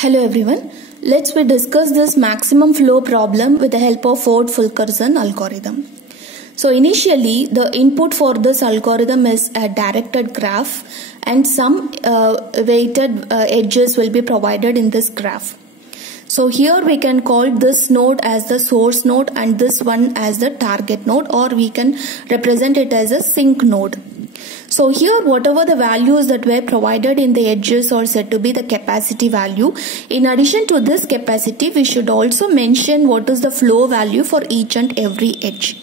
Hello everyone, let's discuss this maximum flow problem with the help of Ford-Fulkerson algorithm. So initially the input for this algorithm is a directed graph and some weighted edges will be provided in this graph. So here we can call this node as the source node and this one as the target node, or we can represent it as a sink node. So here whatever the values that were provided in the edges are said to be the capacity value. In addition to this capacity, we should also mention what is the flow value for each and every edge.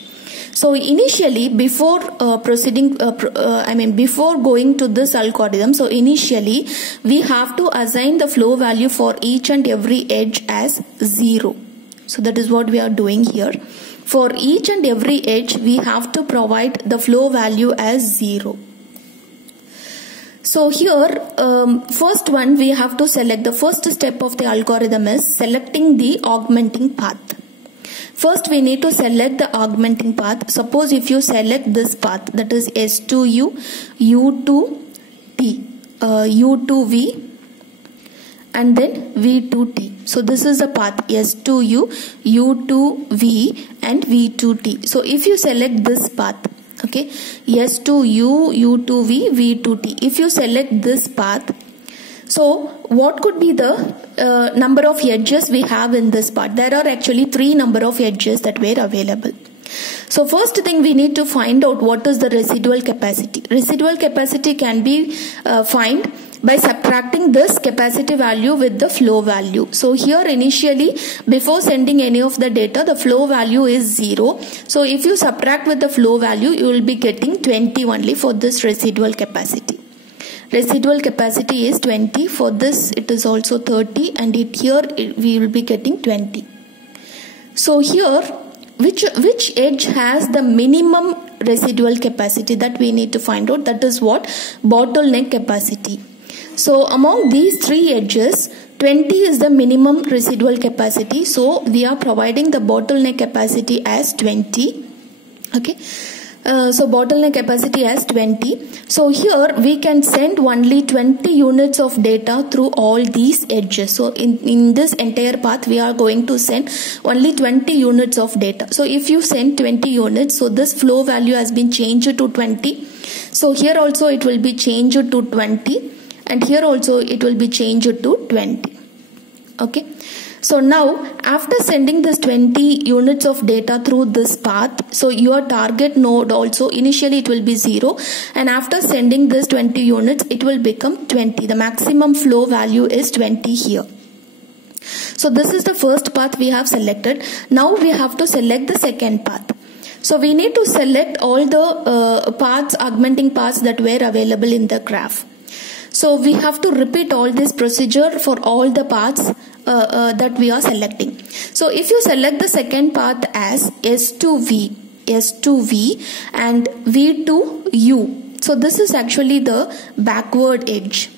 So initially before before going to this algorithm, so initially we have to assign the flow value for each and every edge as 0. So that is what we are doing here. For each and every edge we have to provide the flow value as 0. So here first one we have to select, the first step of the algorithm is selecting the augmenting path. First we need to select the augmenting path. Suppose if you select this path, that is S2U, U2T, U2V and then V2T. So this is the path S2U, U2V and V2T. So if you select this path, okay, S2U, U2V, V2T, if you select this path, so what could be the number of edges we have in this part? There are actually 3 number of edges that were available. So first thing we need to find out what is the residual capacity. Residual capacity can be found by subtracting this capacity value with the flow value. So here initially before sending any of the data, the flow value is 0. So if you subtract with the flow value, you will be getting 20 only for this residual capacity. Residual capacity is 20. For this it is also 30 and we will be getting 20. So here which edge has the minimum residual capacity, that we need to find out. That is what? Bottleneck capacity. So among these 3 edges, 20 is the minimum residual capacity. So we are providing the bottleneck capacity as 20. Okay. So bottleneck capacity as 20. So here we can send only 20 units of data through all these edges. So in this entire path we are going to send only 20 units of data. So if you send 20 units, so this flow value has been changed to 20. So here also it will be changed to 20 and here also it will be changed to 20. Okay. So now after sending this 20 units of data through this path, so your target node also initially it will be 0 and after sending this 20 units it will become 20. The maximum flow value is 20 here. So this is the first path we have selected. Now we have to select the second path. So we need to select all the paths, augmenting paths that were available in the graph. So we have to repeat all this procedure for all the paths that we are selecting. So if you select the second path as S2V and V2U, so this is actually the backward edge.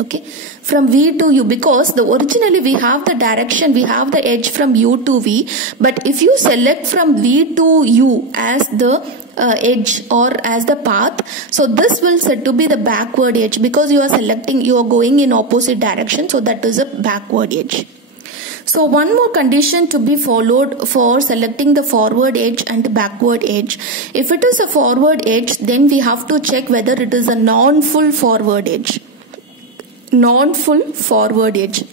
Okay, from V to U, because originally we have the direction, we have the edge from U to V, but if you select from V to U as the edge or as the path, so this will said to be the backward edge because you are going in opposite direction, so that is a backward edge. So one more condition to be followed for selecting the forward edge and the backward edge. If it is a forward edge, then we have to check whether it is a non-full forward edge. Non-full forward edge,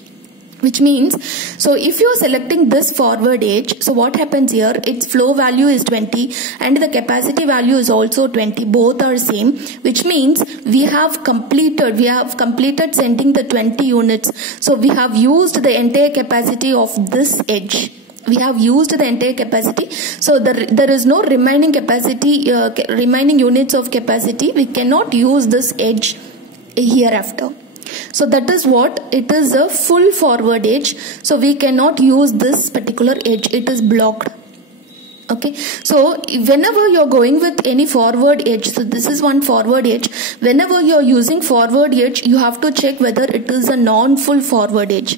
which means, so if you are selecting this forward edge, so what happens here, its flow value is 20 and the capacity value is also 20, both are same, which means we have completed sending the 20 units. So we have used the entire capacity of this edge. We have used the entire capacity, so there is no remaining capacity, remaining units of capacity. We cannot use this edge hereafter. So that is what, it is a full forward edge. So we cannot use this particular edge, it is blocked. Okay, so whenever you are going with any forward edge, so this is one forward edge, whenever you are using forward edge, you have to check whether it is a non-full forward edge.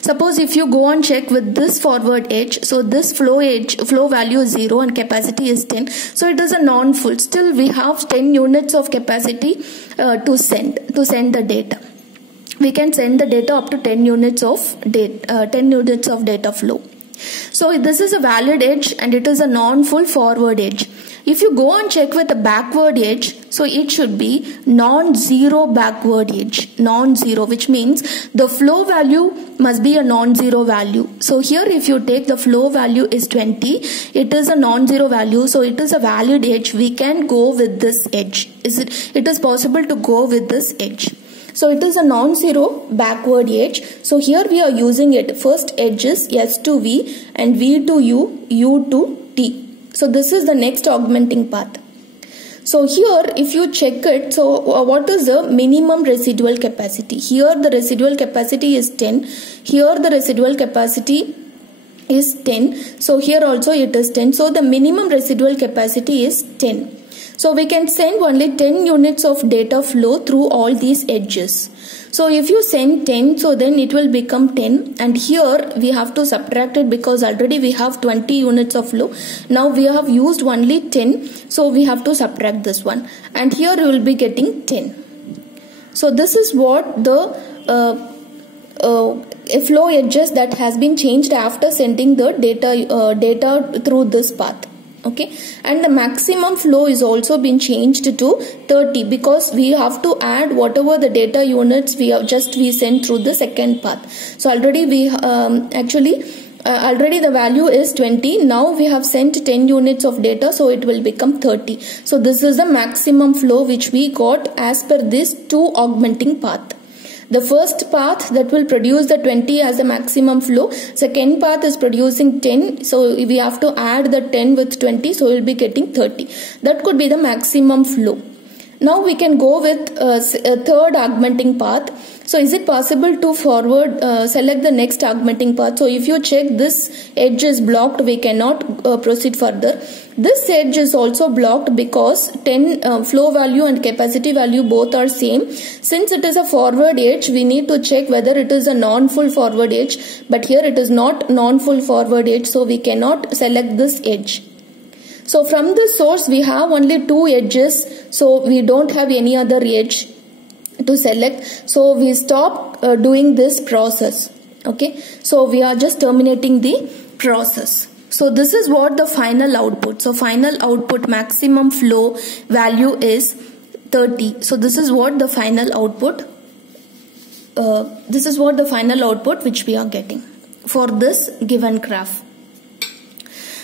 Suppose if you go and check with this forward edge, so this flow value is 0 and capacity is 10, so it is a non-full. Still we have 10 units of capacity to send the data. we can send the data up to 10 units of data flow. So this is a valid edge and it is a non-full forward edge. If you go and check with a backward edge, so it should be non-zero backward edge. Non-zero, which means the flow value must be a non-zero value. So here if you take the flow value is 20, it is a non-zero value. So it is a valid edge. We can go with this edge. It is possible to go with this edge. So it is a non-zero backward edge. So here we are using it. First edge is S to V and V to U, U to T. So this is the next augmenting path. So here if you check it, so what is the minimum residual capacity? Here the residual capacity is 10. Here the residual capacity is 10. So here also it is 10. So the minimum residual capacity is 10. So we can send only 10 units of data flow through all these edges. So if you send 10, so then it will become 10, and here we have to subtract it because already we have 20 units of flow. Now we have used only 10, so we have to subtract this one, and here we will be getting 10. So this is what the flow edges that has been changed after sending the data through this path. Okay, and the maximum flow is also been changed to 30 because we have to add whatever the data units we sent through the second path. So already we already the value is 20. Now we have sent 10 units of data, so it will become 30. So this is the maximum flow which we got as per this two augmenting path. The first path that will produce the 20 as a maximum flow. Second path is producing 10. So we have to add the 10 with 20. So we will be getting 30. That could be the maximum flow. Now we can go with a third augmenting path. So is it possible to select the next augmenting path? So if you check this edge is blocked, we cannot proceed further. This edge is also blocked because 10 flow value and capacity value both are same. Since it is a forward edge, we need to check whether it is a non-full forward edge. But here it is not non-full forward edge, so we cannot select this edge. So from this source we have only two edges, so we don't have any other edge to select. So we stop doing this process. Okay, so we are just terminating the process. So this is what the final output. So final output maximum flow value is 30. So this is what the final output. Which we are getting for this given graph.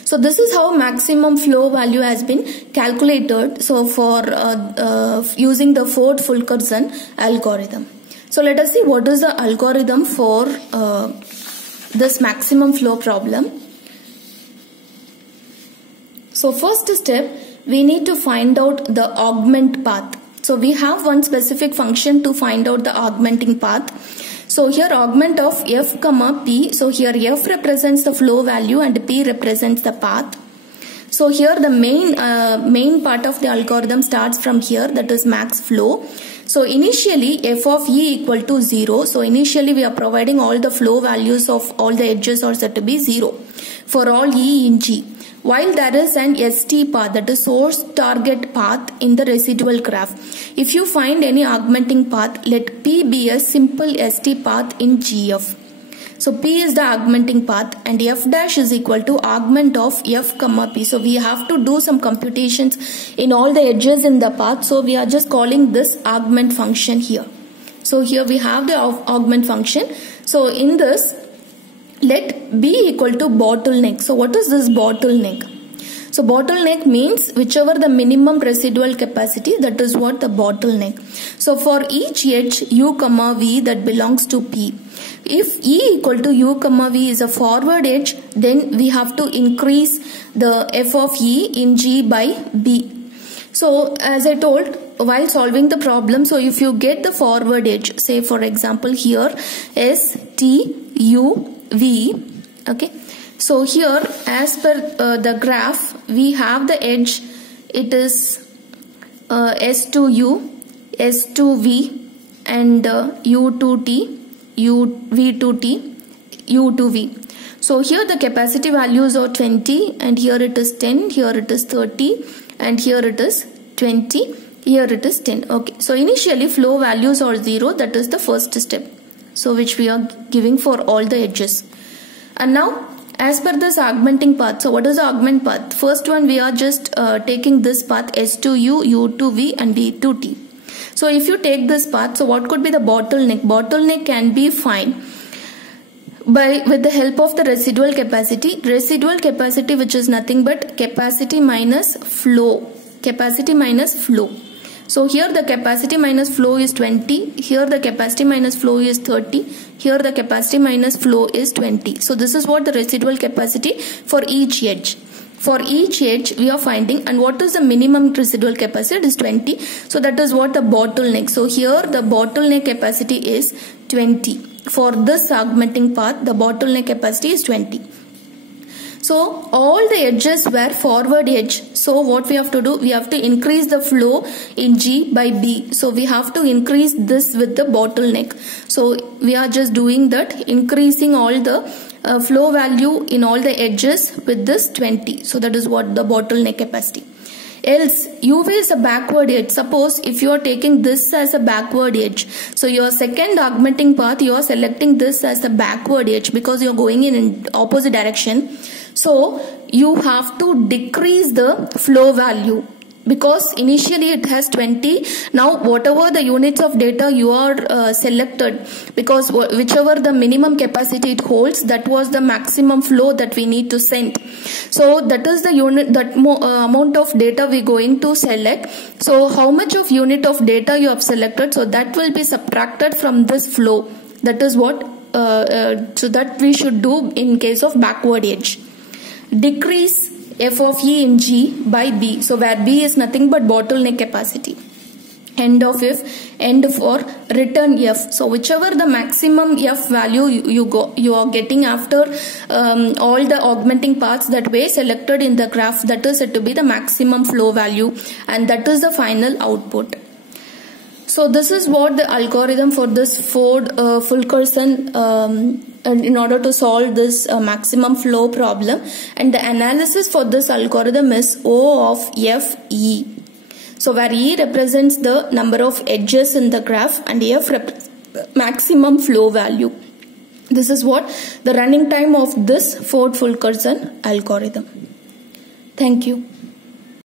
So this is how maximum flow value has been calculated. So for using the Ford-Fulkerson algorithm. So let us see what is the algorithm for this maximum flow problem. So first step, we need to find out the augment path. So we have one specific function to find out the augmenting path. So here augment of f comma p. So here f represents the flow value and p represents the path. So here the main part of the algorithm starts from here, that is max flow. So initially f of e equal to 0. So initially we are providing all the flow values of all the edges are set to be 0 for all e in G. While there is an ST path, that is source target path in the residual graph. If you find any augmenting path, let P be a simple ST path in GF. So P is the augmenting path and F dash is equal to augment of F comma P. So we have to do some computations in all the edges in the path. So we are just calling this augment function here. So here we have the augment function. So in this, let B equal to bottleneck. So what is this bottleneck? So bottleneck means whichever the minimum residual capacity, that is what the bottleneck. So for each edge U comma V that belongs to P, if E equal to U comma V is a forward edge, then we have to increase the F of E in G by B. So as I told while solving the problem, so if you get the forward edge, say for example here S T U V, okay. So here as per the graph, we have the edge, it is S to U, S to V and U to T, V to T, U to V. So here the capacity values are 20 and here it is 10, here it is 30 and here it is 20. Here it is 10. Okay. So initially flow values are 0. That is the first step. So which we are giving for all the edges. And now as per this augmenting path, so what is the augment path? First one, we are just taking this path S to U, U to V and V to T. So if you take this path, so what could be the bottleneck? Bottleneck can be found with the help of the residual capacity. Residual capacity, which is nothing but capacity minus flow. Capacity minus flow. So here the capacity minus flow is 20. Here the capacity minus flow is 30. Here the capacity minus flow is 20. So this is what the residual capacity for each edge. For each edge we are finding, and what is the minimum residual capacity? It is 20. So that is what the bottleneck. So here the bottleneck capacity is 20. For this augmenting path, the bottleneck capacity is 20. So all the edges were forward edge. So what we have to do? We have to increase the flow in G by B. So we have to increase this with the bottleneck. So we are just doing that, increasing all the flow value in all the edges with this 20. So that is what the bottleneck capacity. Else UV is a backward edge. Suppose if you are taking this as a backward edge, so your second augmenting path, you are selecting this as a backward edge because you are going in opposite direction. So you have to decrease the flow value because initially it has 20. Now whatever the units of data you are selected, because whichever the minimum capacity it holds, that was the maximum flow that we need to send. So that is the unit, that amount of data we going to select. So how much of unit of data you have selected, so that will be subtracted from this flow. That is what so that we should do in case of backward edge. Decrease F of E in G by B. So where B is nothing but bottleneck capacity. End of F, end for return F. So whichever the maximum F value you are getting after all the augmenting paths that were selected in the graph, that is said to be the maximum flow value, and that is the final output. So this is what the algorithm for this Ford-Fulkerson in order to solve this maximum flow problem, and the analysis for this algorithm is O of F E. So where E represents the number of edges in the graph and F maximum flow value. This is what the running time of this Ford-Fulkerson algorithm. Thank you.